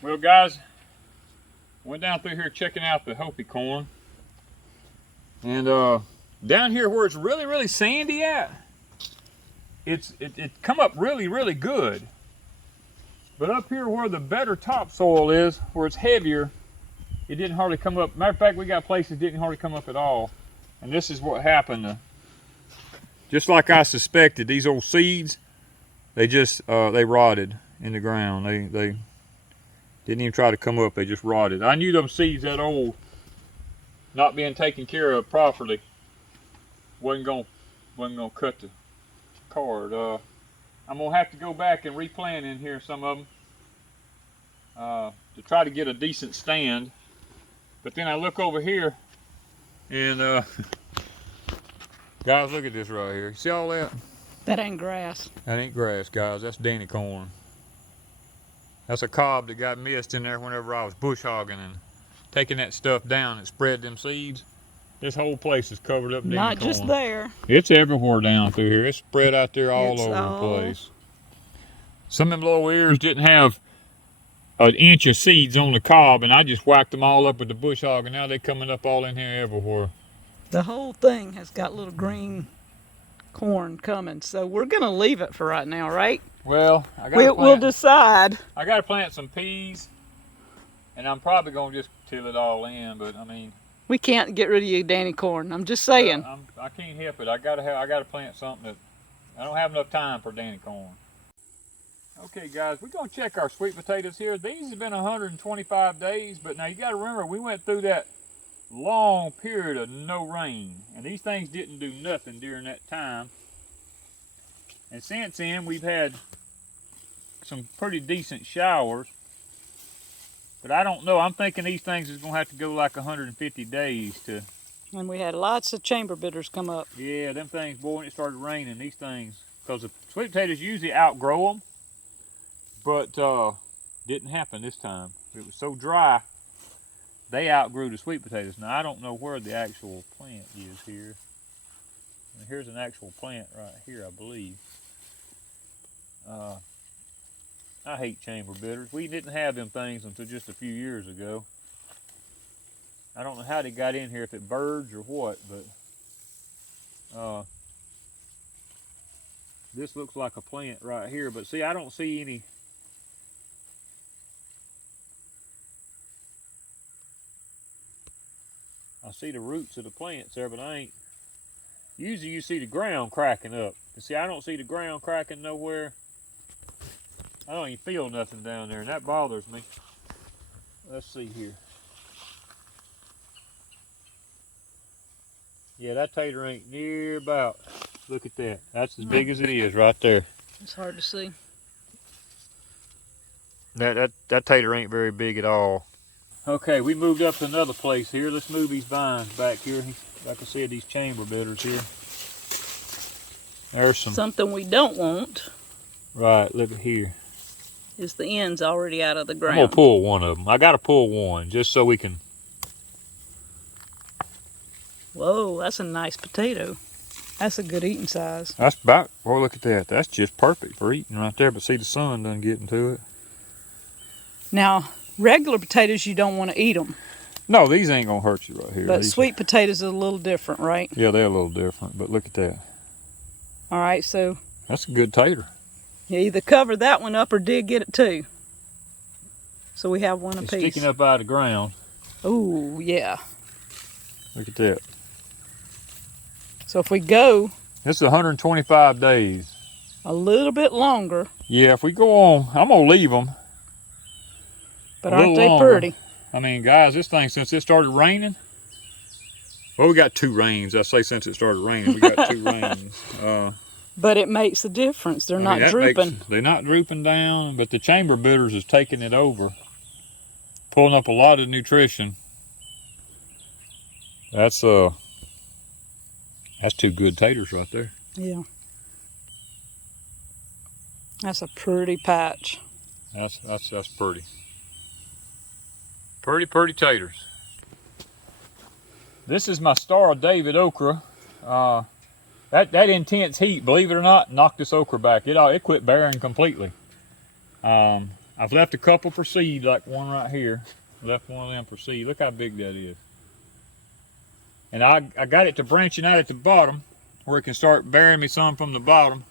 Well, guys, went down through here checking out the Hopi corn, and down here where it's really sandy at, it come up really good. But up here where the better topsoil is, where it's heavier, it didn't hardly come up. Matter of fact, we got places that didn't hardly come up at all. And this is what happened. Just like I suspected, these old seeds, they just they rotted in the ground. They didn't even try to come up, they just rotted. I knew them seeds that old, not being taken care of properly, wasn't gonna cut the card. I'm gonna have to go back and replant in here some of them to try to get a decent stand. But then I look over here and guys, look at this right here. You see all that? That ain't grass. That ain't grass, guys. That's Danny corn. That's a cob that got missed in there whenever I was bush hogging and taking that stuff down and spread them seeds. This whole place is covered up in Danny corn. Not just there. It's everywhere down through here. It's spread out there all over the place. Some of them little ears didn't have an inch of seeds on the cob, and I just whacked them all up with the bush hog, and now they're coming up all in here everywhere. The whole thing has got little green corn coming, so we're gonna leave it for right now, right? Well, we'll decide. I gotta plant some peas, and I'm probably gonna just till it all in. But I mean, we can't get rid of you, Danny corn. I'm just saying. I can't help it. I gotta plant something that I don't have enough time for Danny corn. Okay, guys, we're gonna check our sweet potatoes here. These have been 125 days, but now you gotta remember we went through that long period of no rain, and these things didn't do nothing during that time. And since then, we've had some pretty decent showers, but I don't know. I'm thinking these things is gonna have to go like 150 days to. And we had lots of chamber bitters come up. Yeah, them things, boy, when it started raining, these things, because the sweet potatoes usually outgrow them, but didn't happen this time. It was so dry, they outgrew the sweet potatoes. Now, I don't know where the actual plant is here. Here's an actual plant right here, I believe. I hate chamber bitters. We didn't have them things until just a few years ago. I don't know how they got in here, if it birds or what, but this looks like a plant right here. But see, I don't see any. I see the roots of the plants there, but I ain't. Usually you see the ground cracking up. And see, I don't see the ground cracking nowhere. I don't even feel nothing down there, and that bothers me. Let's see here. Yeah, that tater ain't near about. Look at that. That's as big as it is right there. It's hard to see. That tater ain't very big at all. Okay, we moved up to another place here. Let's move these vines back here. Like I said, these chamber bitters here. There's something we don't want. Right, look at here. Is the ends already out of the ground? I'm gonna pull one of them. I gotta pull one just so we can. Whoa, that's a nice potato. That's a good eating size. That's about. Oh, look at that. That's just perfect for eating right there. But see, the sun doesn't get into it. Now, regular potatoes, you don't want to eat them. No, these ain't gonna hurt you right here. But sweet potatoes are a little different, right? Yeah, they're a little different. But look at that. All right, so. That's a good tater. You either cover that one up or dig it too. So we have one apiece. It's sticking up out of the ground. Oh, yeah. Look at that. So if we go... This is 125 days. A little bit longer. Yeah, if we go on, I'm going to leave them. But aren't they pretty? I mean, guys, this thing, since it started raining... Well, we got 2 rains. I say since it started raining, we got 2 rains. But it makes a difference. They're not drooping. They're not drooping down, but the chamber bitters is taking it over. Pulling up a lot of nutrition. That's 2 good taters right there. Yeah. That's a pretty patch. That's pretty. Pretty taters. This is my Star of David okra. That intense heat, believe it or not, knocked this okra back. It quit bearing completely. I I've left a couple for seed, like one right here. Left one of them for seed. Look how big that is. And I got it to branching out at the bottom where it can start bearing me some from the bottom.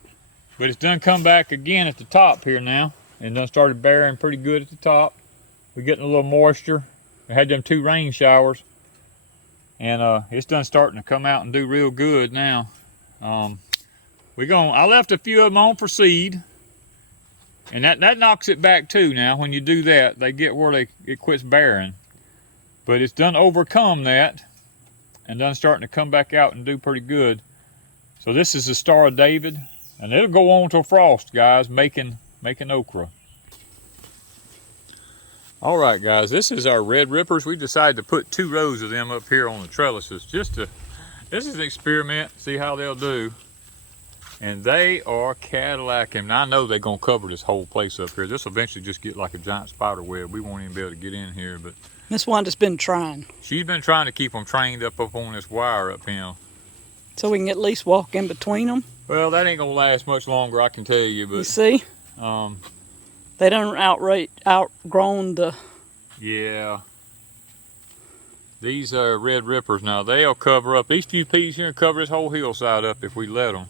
But it's done come back again at the top here now. And done started bearing pretty good at the top. We're getting a little moisture. We had them 2 rain showers. And it's done starting to come out and do real good now. I left a few of them on for seed. And that knocks it back too now. When you do that, they get where it quits bearing. But it's done overcome that. And done starting to come back out and do pretty good. So this is the Star of David. And it'll go on till frost, guys, making okra. All right, guys, this is our red rippers. We decided to put 2 rows of them up here on the trellises. This is an experiment, see how they'll do. And they are Cadillacing. Now I know they're gonna cover this whole place up here. This will eventually just get like a giant spider web. We won't even be able to get in here, but Miss Wanda's been trying. She's been trying to keep them trained up on this wire up here. So we can at least walk in between them. Well, that ain't gonna last much longer, I can tell you, but you see? They done outgrown the... Yeah. These are red rippers now. They'll cover up, these few peas here cover this whole hillside up if we let them.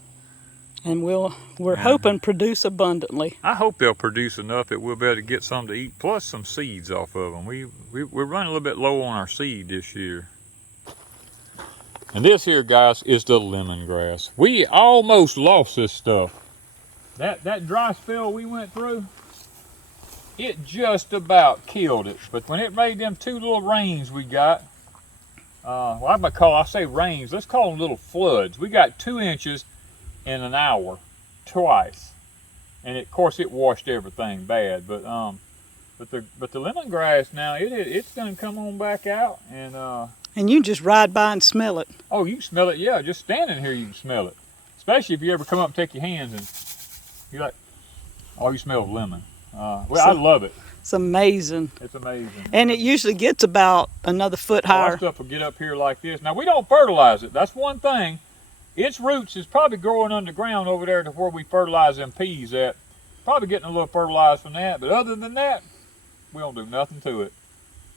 And we're hoping produce abundantly. I hope they'll produce enough that we'll be able to get some to eat, plus some seeds off of them. We're running a little bit low on our seed this year. And this here, guys, is the lemongrass. We almost lost this stuff. That dry spell we went through, it just about killed it. But when it made them 2 little rains we got, I say rains, let's call them little floods. We got 2 inches in an hour, twice. And of course it washed everything bad. But the lemongrass now, it's gonna come on back out, and you can just ride by and smell it. Oh, you can smell it, yeah. Just standing here, you can smell it. Especially if you ever come up and take your hands and you're like, oh, you smell lemon. I love it. It's amazing. It's amazing. And it usually gets about another foot higher. Our stuff will get up here like this. Now, we don't fertilize it. That's one thing. Its roots is probably growing underground over there to where we fertilize them peas at. Probably getting a little fertilized from that. But other than that, we don't do nothing to it.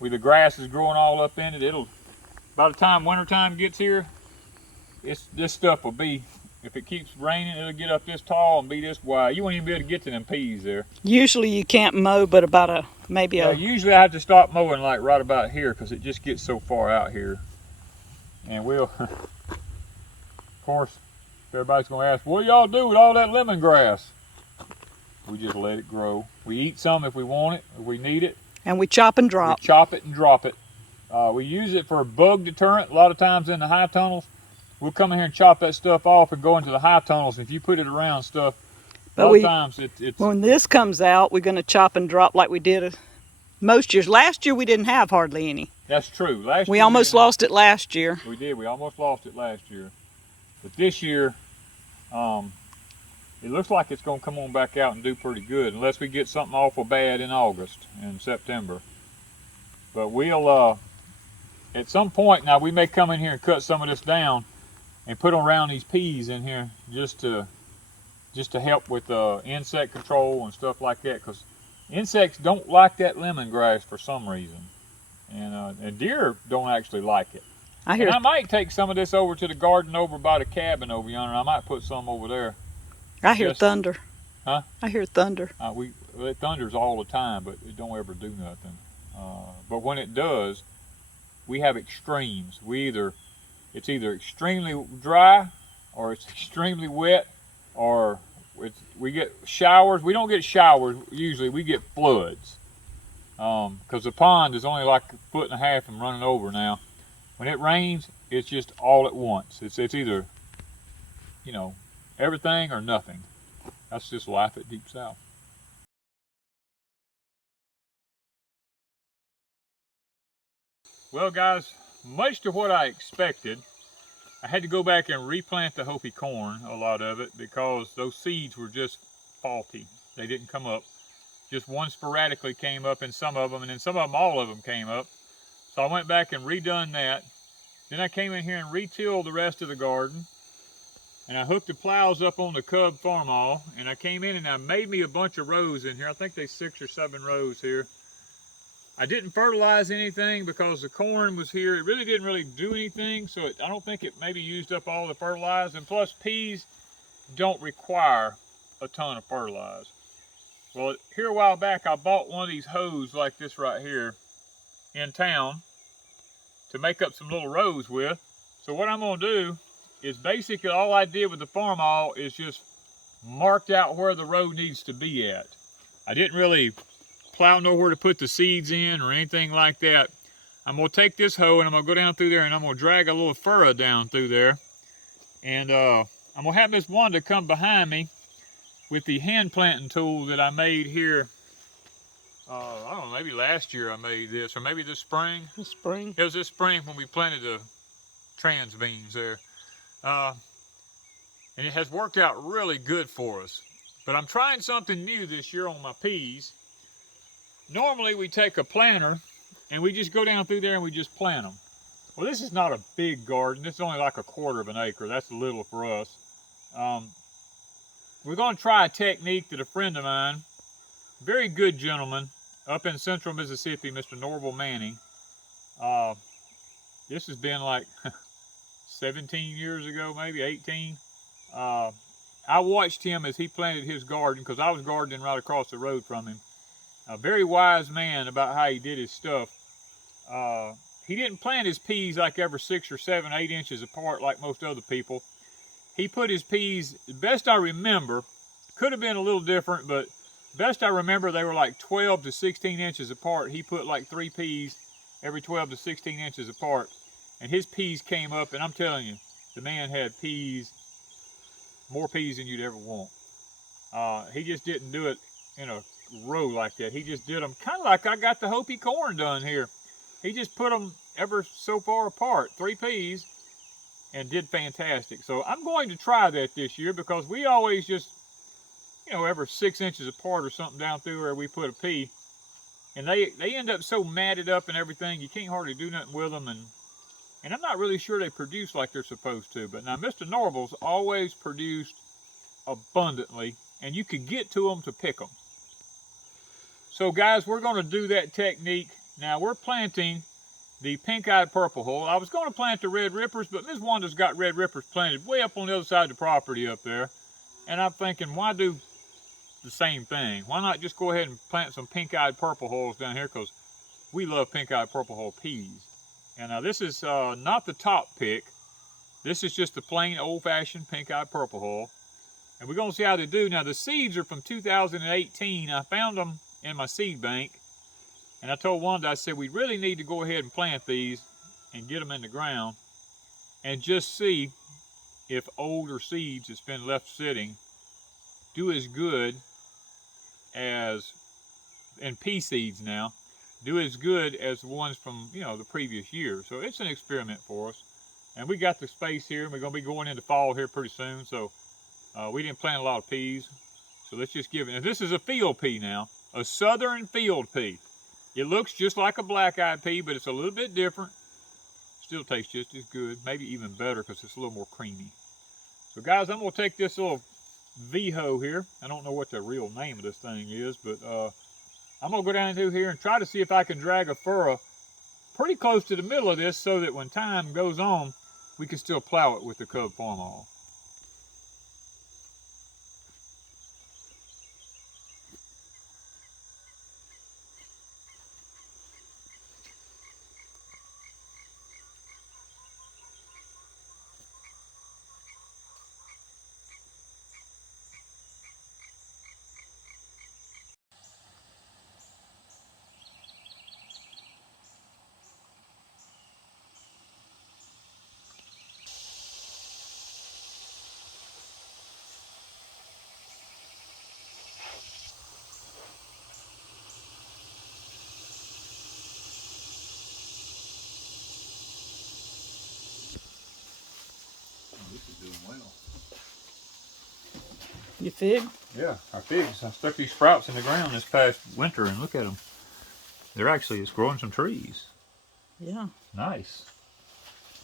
The grass is growing all up in it. By the time wintertime gets here, this stuff will be, if it keeps raining, it'll get up this tall and be this wide. You won't even be able to get to them peas there. Usually you can't mow, but about usually I have to stop mowing like right about here because it just gets so far out here. And we'll, of course, everybody's going to ask, what do y'all do with all that lemongrass? We just let it grow. We eat some if we want it, if we need it. And we chop and drop. We chop it and drop it. We use it for bug deterrent a lot of times in the high tunnels. We'll come in here and chop that stuff off and go into the high tunnels. If you put it around stuff, a lot of times it's... When this comes out, we're going to chop and drop like we did most years. Last year we didn't have hardly any. That's true. We almost lost it last year. We did. We almost lost it last year. But this year, it looks like it's going to come on back out and do pretty good, unless we get something awful bad in August and September. But we'll, at some point now, we may come in here and cut some of this down and put them around these peas in here just to help with insect control and stuff like that, because insects don't like that lemongrass for some reason, and deer don't actually like it. I might take some of this over to the garden over by the cabin over yonder. I might put some over there. I hear thunder. Huh? I hear thunder. It thunders all the time, but it don't ever do nothing. But when it does, we have extremes. It's either extremely dry, or it's extremely wet, or we get showers. We don't get showers usually. We get floods, because the pond is only like 1.5 feet and running over now. When it rains, it's just all at once. It's either, everything or nothing. That's just life at Deep South. Well, guys, much to what I expected, I had to go back and replant the Hopi corn, a lot of it, because those seeds were just faulty. They didn't come up. Just one sporadically came up in some of them, and then some of them, all of them came up. So I went back and redone that. Then I came in here and retilled the rest of the garden. and I hooked the plows up on the Cub Farmall, and I came in and I made me a bunch of rows in here. I think there's 6 or 7 rows here. I didn't fertilize anything because the corn was here. It really didn't do anything, so I don't think it maybe used up all the fertilizer. And plus, peas don't require a ton of fertilizer. Well, here a while back, I bought one of these hoes like this right here in town to make up some little rows with. So what I'm gonna do is basically all I did with the Farmall is just marked out where the row needs to be at. I didn't really plow nowhere to put the seeds in or anything like that. I'm gonna take this hoe and I'm gonna go down through there and I'm gonna drag a little furrow down through there. And I'm gonna have Miss Wanda come behind me with the hand planting tool that I made here. I don't know, maybe last year I made this, or maybe this spring. This spring. It was this spring when we planted the trans beans there. And it has worked out really good for us. But I'm trying something new this year on my peas. Normally we take a planter and we just go down through there and we just plant them. Well, this is not a big garden. This is only like 1/4 of an acre. That's little for us. We're going to try a technique that a friend of mine, very good gentleman, up in central Mississippi, Mr. Norval Manning. This has been like 17 years ago, maybe 18. I watched him as he planted his garden because I was gardening right across the road from him. A very wise man about how he did his stuff. He didn't plant his peas like every 6 or 7, 8 inches apart like most other people. He put his peas, best I remember, could have been a little different, but best I remember they were like 12 to 16 inches apart. He put like 3 peas every 12 to 16 inches apart, and his peas came up, and I'm telling you, the man had peas, more peas than you'd ever want. He just didn't do it in a row like that. He just did them kind of like I got the Hopi corn done here. He just put them ever so far apart, 3 peas, and did fantastic. So I'm going to try that this year because we always just, you know, every 6 inches apart or something down through where we put a pea. And they end up so matted up and everything, you can't hardly do nothing with them. And I'm not really sure they produce like they're supposed to. But now Mr. Norval's always produced abundantly, and you could get to them to pick them. So guys, we're going to do that technique. Now we're planting the pink-eyed purple hull. I was going to plant the red rippers, but Ms. Wanda's got red rippers planted way up on the other side of the property up there. And I'm thinking, why do the same thing? Why not just go ahead and plant some pink-eyed purple hulls down here? Because we love pink-eyed purple hull peas. And now this is not the top pick. This is just the plain old-fashioned pink-eyed purple hull. And we're going to see how they do. Now the seeds are from 2018. I found them in my seed bank. And I told Wanda, I said, we really need to go ahead and plant these and get them in the ground and just see if older seeds that's been left sitting do as good as, and pea seeds now, do as good as the ones from, you know, the previous year. So it's an experiment for us. And we got the space here, and we're going to be going into fall here pretty soon. So we didn't plant a lot of peas. So let's just give it, and this is a field pea now, a southern field pea. It looks just like a black-eyed pea, but it's a little bit different. Still tastes just as good, maybe even better because it's a little more creamy. So guys, I'm going to take this little V-hoe here. I don't know what the real name of this thing is, but I'm going to go down through here and try to see if I can drag a furrow pretty close to the middle of this so that when time goes on, we can still plow it with the Cub Farmall. You fig? Yeah, our figs. I stuck these sprouts in the ground this past winter, and look at them. It's growing some trees. Yeah. Nice.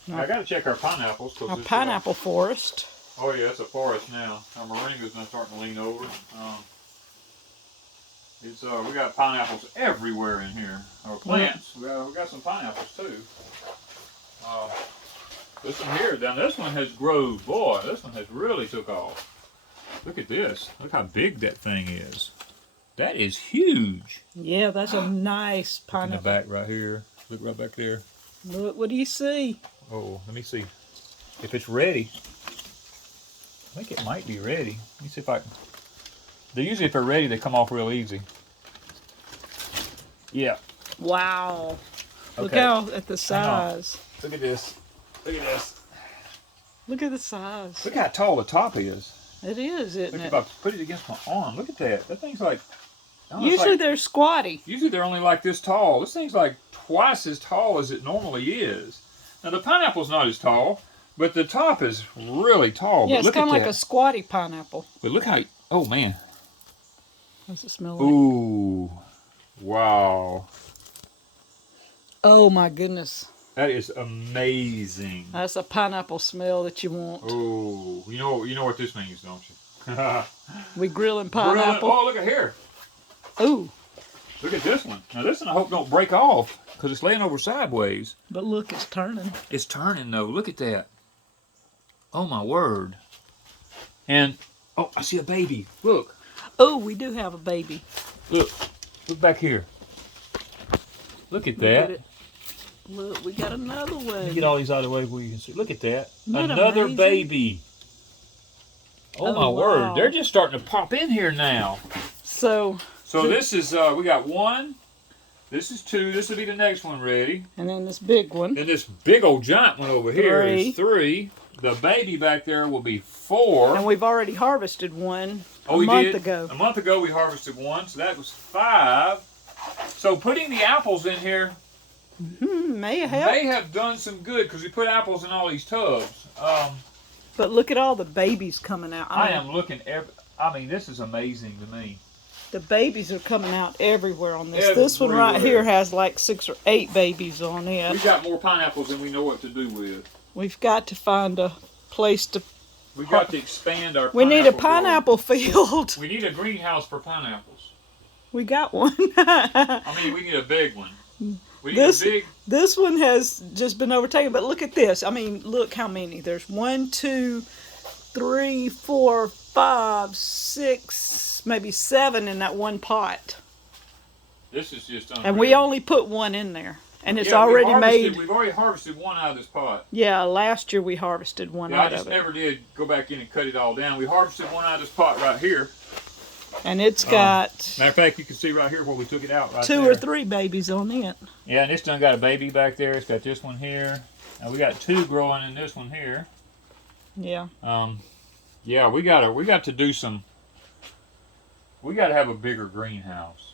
Now, I got to check our pineapples. Our pineapple forest. Oh yeah, it's a forest now. Our moringa's now starting to lean over. We got pineapples everywhere in here. Or plants. We got some pineapples too. This one here, this one has grown. Boy, this one has really took off. Look at this. Look how big that thing is. That is huge. Yeah, that's a nice pineapple. Look in the back right here. Look right back there. Look, what do you see? Oh, let me see. If it's ready. I think it might be ready. Let me see if I can. Usually if they're ready, they come off real easy. Yeah. Wow. Okay. Look how at the size. Look at this. Look at this. Look at the size. Look how tall the top is. It is, isn't Look it? if I put it against my arm. Look at that. That thing's like. Usually they're squatty. Usually they're only like this tall. This thing's like twice as tall as it normally is. Now the pineapple's not as tall, but the top is really tall. Yeah, but it's look kind of at like that. a squatty pineapple. But look how. Oh man. What's it smell like? Ooh. Wow. Oh my goodness. That is amazing. That's a pineapple smell that you want. Oh, you know what this means, don't you? We grilling pineapple. Oh, look at here. Ooh. Look at this one. Now this one I hope don't break off because it's laying over sideways. But look, it's turning. It's turning though. Look at that. Oh my word. And oh, I see a baby. Look. Oh, we do have a baby. Look. Look back here. Look at Look that. at it. Look, we got another one. Let me get all these out of the way where you can see. Look at that. Isn't that Another amazing? Baby. Oh my wow. word. They're just starting to pop in here now. So This is, we got one. This is two. This will be the next one ready. and then this big one. Then this big old giant one over here is 3. The baby back there will be 4. And we've already harvested one Oh, a we month did? ago. A month ago we harvested one, so that was 5. So putting the apples in here May help. may have done some good because we put apples in all these tubs. But look at all the babies coming out. I am looking. I mean, this is amazing to me. The babies are coming out everywhere on this. This one right Everywhere. here has like 6 or 8 babies on it. We've got more pineapples than we know what to do with. We've got to find a place to. We've got to expand our. We need a growing. pineapple field. We need a greenhouse for pineapples. We got one. I mean, we need a big one. We need This- a big. This one has just been overtaken, but look at this. I mean, look how many. There's 1, 2, 3, 4, 5, 6, maybe 7 in that one pot. This is just unreal. And we only put one in there. And it's Yeah, already made. We've already harvested one out of this pot. Yeah, last year we harvested one Yeah, I out just of it. never did go back in and cut it all down. We harvested one out of this pot right here. And it's got Matter of fact, you can see right here where we took it out. Right 2 there. or 3 babies on it. Yeah, and this done got a baby back there. It's got this one here. And we got 2 growing in this one here. Yeah. Yeah, we got to do some. We got to have a bigger greenhouse.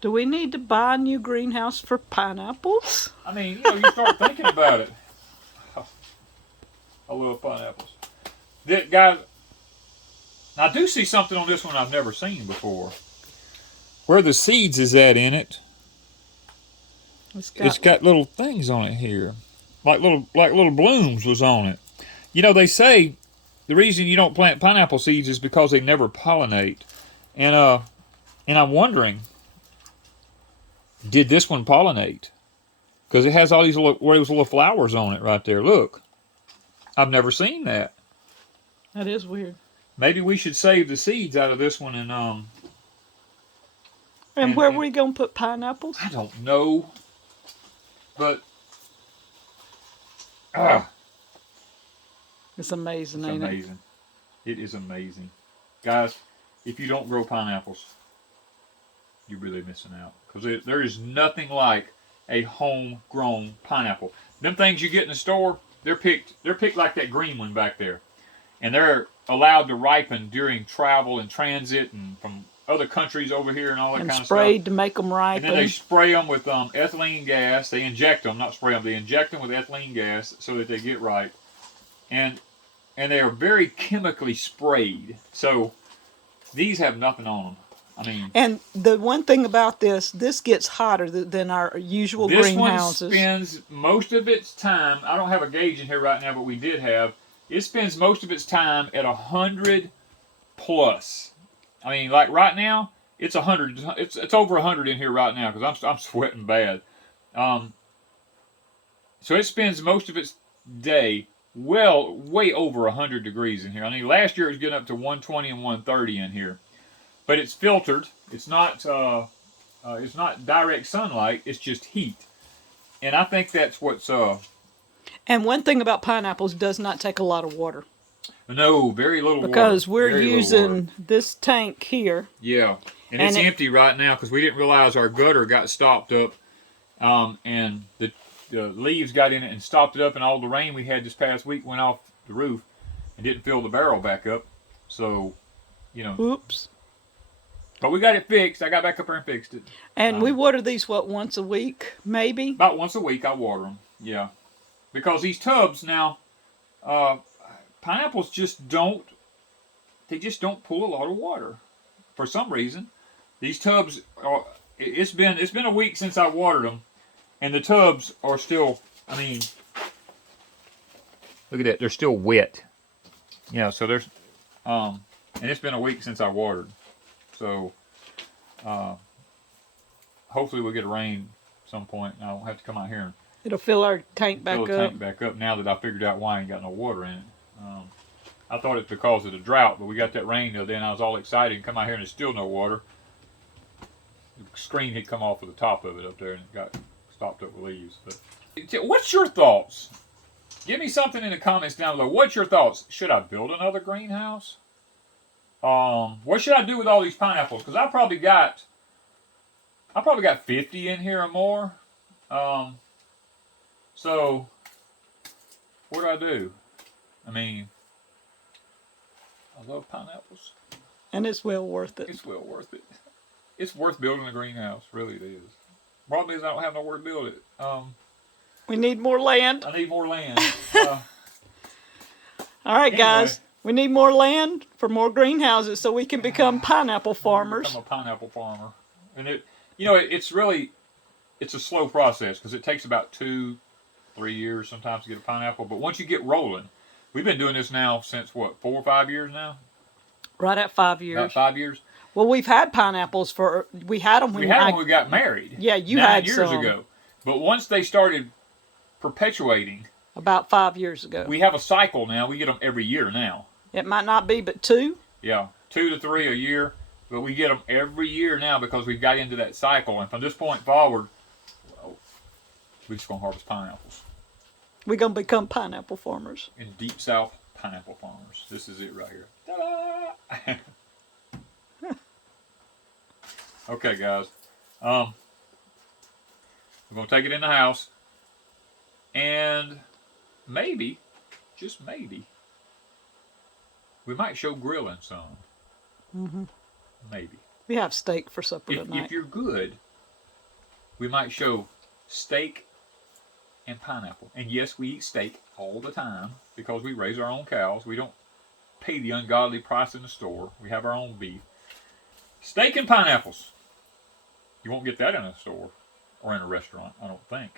Do we need to buy a new greenhouse for pineapples? I mean, you start thinking about it. I love pineapples. Guys, I do see something on this one I've never seen before. Where the seeds is at in it, it's got little things on it here, like little blooms was on it. You know, they say the reason you don't plant pineapple seeds is because they never pollinate, and I'm wondering, did this one pollinate? Because it has all these little flowers on it right there. Look, I've never seen that. That is weird. Maybe we should save the seeds out of this one and And where are we going to put pineapples? I don't know. But It's amazing, ain't amazing. It is amazing. Guys, if you don't grow pineapples, you're really missing out. Because there is nothing like a homegrown pineapple. Them things you get in the store, they're picked like that green one back there. And they're allowed to ripen during travel and transit and from other countries over here and all that And kind of stuff. sprayed to make them ripen. And then they spray them with ethylene gas. They inject them, not spray them. They inject them with ethylene gas so that they get ripe. And they are very chemically sprayed. So these have nothing on them. I mean, and the one thing about this gets hotter than our usual this greenhouses. one spends most of its time. I don't have a gauge in here right now, but we did have. it spends most of its time at 100 plus. I mean, like right now, it's 100. It's over 100 in here right now because I'm sweating bad. So it spends most of its day way over 100 degrees in here. I mean, last year it was getting up to 120 and 130 in here, but it's filtered. It's not direct sunlight. It's just heat, and I think that's what's. And one thing about pineapples, does not take a lot of water. No, very little water. Because we're using this tank here. Yeah, and it's empty right now because we didn't realize our gutter got stopped up, and the leaves got in it and stopped it up, and all the rain we had this past week went off the roof and didn't fill the barrel back up. So, you know. Oops. But we got it fixed. I got back up there and fixed it. And we water these, what, once a week, maybe? About once a week I water them, yeah. Because these tubs now, pineapples just don't pull a lot of water. For some reason. These tubs, it's been a week since I watered them. And the tubs are still, I mean, look at that, they're still wet. Yeah, so there's, and it's been a week since I watered. So, hopefully we'll get a rain at some point and I won't have to come out here and it'll fill our tank back up. Fill the tank back up now that I figured out why I ain't got no water in it. I thought it's because of the drought, but we got that rain the other day and I was all excited and come out here and there's still no water. The screen had come off of the top of it up there and it got stopped up with leaves. But what's your thoughts? Give me something in the comments down below. What's your thoughts? Should I build another greenhouse? What should I do with all these pineapples? Because I probably got 50 in here or more. So what do I do? I mean, I love pineapples. And it's well worth it. It's well worth it. It's worth building a greenhouse. Really it is. Problem is I don't have nowhere to build it. We need more land. I need more land. All right, guys. We need more land for more greenhouses so we can become pineapple farmers. Become a pineapple farmer. And it's a slow process because it takes about 2-3 years sometimes to get a pineapple. But once you get rolling, we've been doing this now since what, 4 or 5 years now? Right at 5 years. About 5 years. Well, we've had pineapples we had them when we got married. Yeah, you 9 had years some. ago. But once they started perpetuating. About 5 years ago. We have a cycle now. We get them every year now. It might not be but 2. Yeah, 2 to 3 a year. But we get them every year now because we've got into that cycle. And from this point forward, we're just going to harvest pineapples. We're going to become pineapple farmers. In Deep South, pineapple farmers. This is it right here. Ta-da! Okay, guys. We're going to take it in the house. And maybe, just maybe, we might show grilling some. Mm-hmm. Maybe. We have steak for supper tonight. If you're good, we might show steak and pineapple. And yes, we eat steak all the time because we raise our own cows. We don't pay the ungodly price in the store. We have our own beef. Steak and pineapples. You won't get that in a store or in a restaurant, I don't think.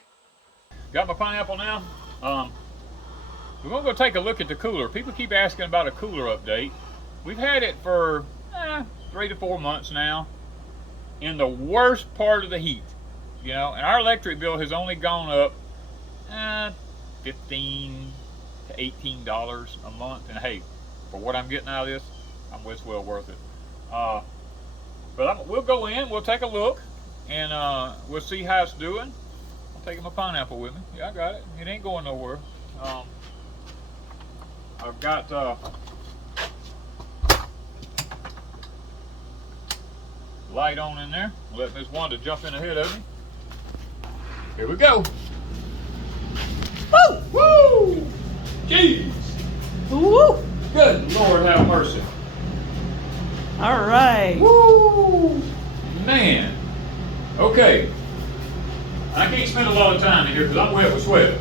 Got my pineapple now. We're going to go take a look at the cooler. People keep asking about a cooler update. We've had it for 3 to 4 months now in the worst part of the heat. You know, and our electric bill has only gone up $15 to $18 a month. And hey, for what I'm getting out of this, it's well worth it. But we'll go in, we'll take a look, and we'll see how it's doing. I'm taking my pineapple with me. Yeah, I got it. It ain't going nowhere. I've got light on in there. I'll let Miss Wanda jump in ahead of me. Here we go. Woo! Woo! Jeez! Woo! Good Lord have mercy. All right. Woo! Man. Okay. I can't spend a lot of time in here because I'm wet with sweat.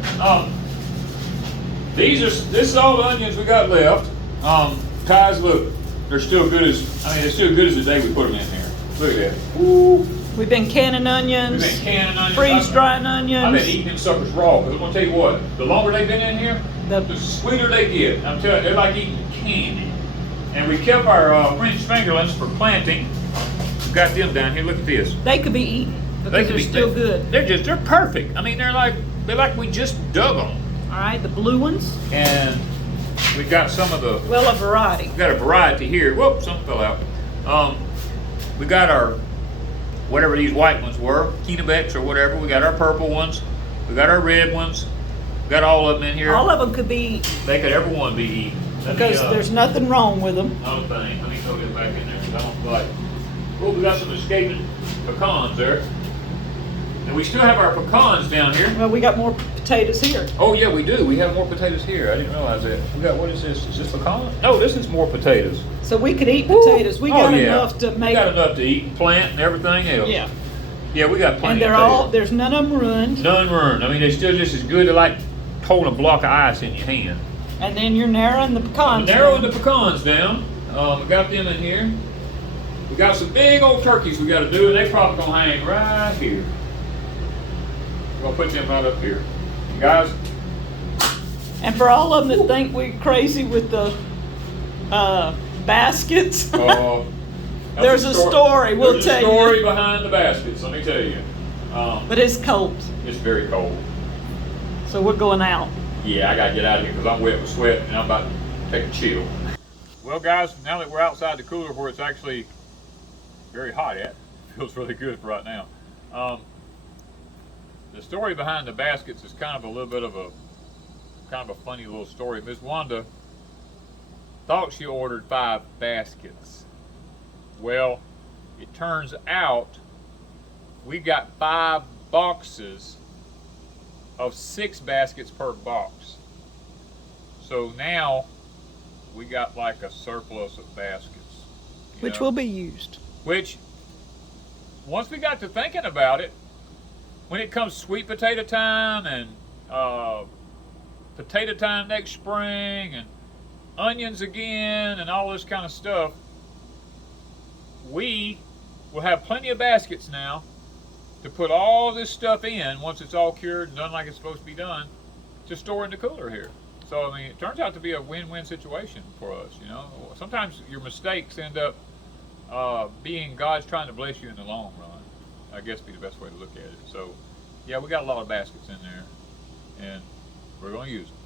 This is all the onions we got left. Guys, look, they're still good as the day we put them in here. Look at that. Woo! We've been canning onions. We've been canning onions. Freeze drying onions. I've been eating them suckers raw because I'm gonna tell you what, the longer they've been in here, the sweeter they get. I'm telling you, they're like eating candy. And we kept our French fingerlings for planting. We've got them down here. Look at this. They could be eaten because they're still good. They're perfect. I mean, they're like we just dug them. All right, the blue ones. And we've got some of the. Well, a variety. We've got a variety here. Whoop, something fell out. We got our whatever these white ones were, Kennebecs or whatever. We got our purple ones. We got our red ones. We got all of them in here. All of them could be eaten. They could every one be eaten. Because there's nothing wrong with them. No thing. Let me throw this back in there. I don't like. Oh, we got some escaping pecans there. And we still have our pecans down here. Well, we got more potatoes here. Oh yeah, we do. We have more potatoes here. I didn't realize that. We got, what is this? Is this pecan? No, this is more potatoes. So we could eat potatoes. We got enough to make. We got enough to eat, plant, and everything else. Yeah. Yeah, we got plenty. And they're all. There's none of them ruined. None ruined. I mean, they're still just as good as like holding a block of ice in your hand. And then you're narrowing the pecans. Narrowing the pecans down. We got them in here. We got some big old turkeys we got to do, and they probably gonna hang right here. We're gonna put them right up here, you guys. And for all of them that think we're crazy with the baskets, there's a story. We'll tell you. There's a story behind the baskets. Let me tell you. But it's cold. It's very cold. So we're going out. Yeah, I gotta get out of here because I'm wet with sweat and I'm about to take a chill. Well, guys, now that we're outside the cooler where it's actually very hot at, feels really good for right now. The story behind the baskets is kind of a little bit of a funny little story. Miss Wanda thought she ordered 5 baskets. Well, it turns out we got 5 boxes of 6 baskets per box. So now we got like a surplus of baskets. Which will be used. Which, once we got to thinking about it, when it comes sweet potato time and potato time next spring and onions again and all this kind of stuff, we will have plenty of baskets now to put all this stuff in once it's all cured and done like it's supposed to be done, to store in the cooler here. So I mean, it turns out to be a win-win situation for us. You know, sometimes your mistakes end up being God's trying to bless you in the long run. I guess be the best way to look at it. So yeah, we got a lot of baskets in there, and we're going to use them.